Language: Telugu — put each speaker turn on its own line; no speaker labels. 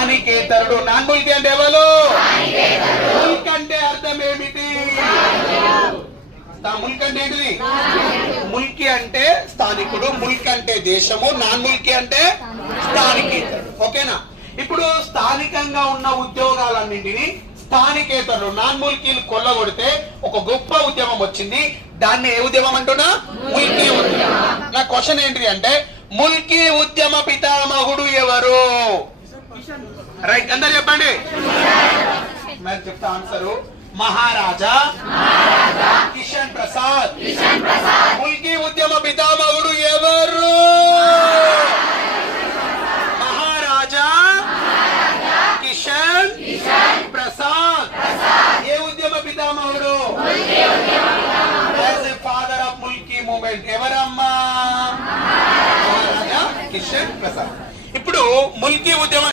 స్థానికేతరుడు నాన్నుల్కి అంటే ఎవరు? ముల్క్ అంటే అర్థం ఏమిటి తా- ముల్క్ అంటే ఏంటిది? ముల్కి అంటే స్థానికుడు ముల్క్ అంటే దేశము నాన్ ముల్కి అంటే స్థానికేతరుడు. ఓకేనా? ఇప్పుడు స్థానికంగా ఉన్న ఉద్యోగాలన్నింటినీ స్థానికేతరులు నాన్ ముల్కీలు కొల్లగొడితే ఒక గొప్ప ఉద్యమం వచ్చింది. దాన్ని ఏ ఉద్యమం అంటున్నా? ముల్కీ ఉద్యమం. నా క్వశ్చన్ ఏంటి అంటే ముల్కీ ఉద్యమ పితామహుడు ఎవరు? రైట్ అందరు చెప్పండి. మరి చెప్తా ఆన్సరు. మహారాజా. కిషన్ ప్రసాద్. ముల్కీ ఉద్యమ పితామహుడు ఎవరు? మహారాజా. కిషన్ ప్రసాద్. ఏ ఉద్యమ పితామహుడు? ఫాదర్ ఆఫ్ ముల్కీ మూమెంట్ ఎవరమ్మా? మహారాజా. కిషన్ ప్రసాద్. ఇప్పుడు ముల్కీ ఉద్యమ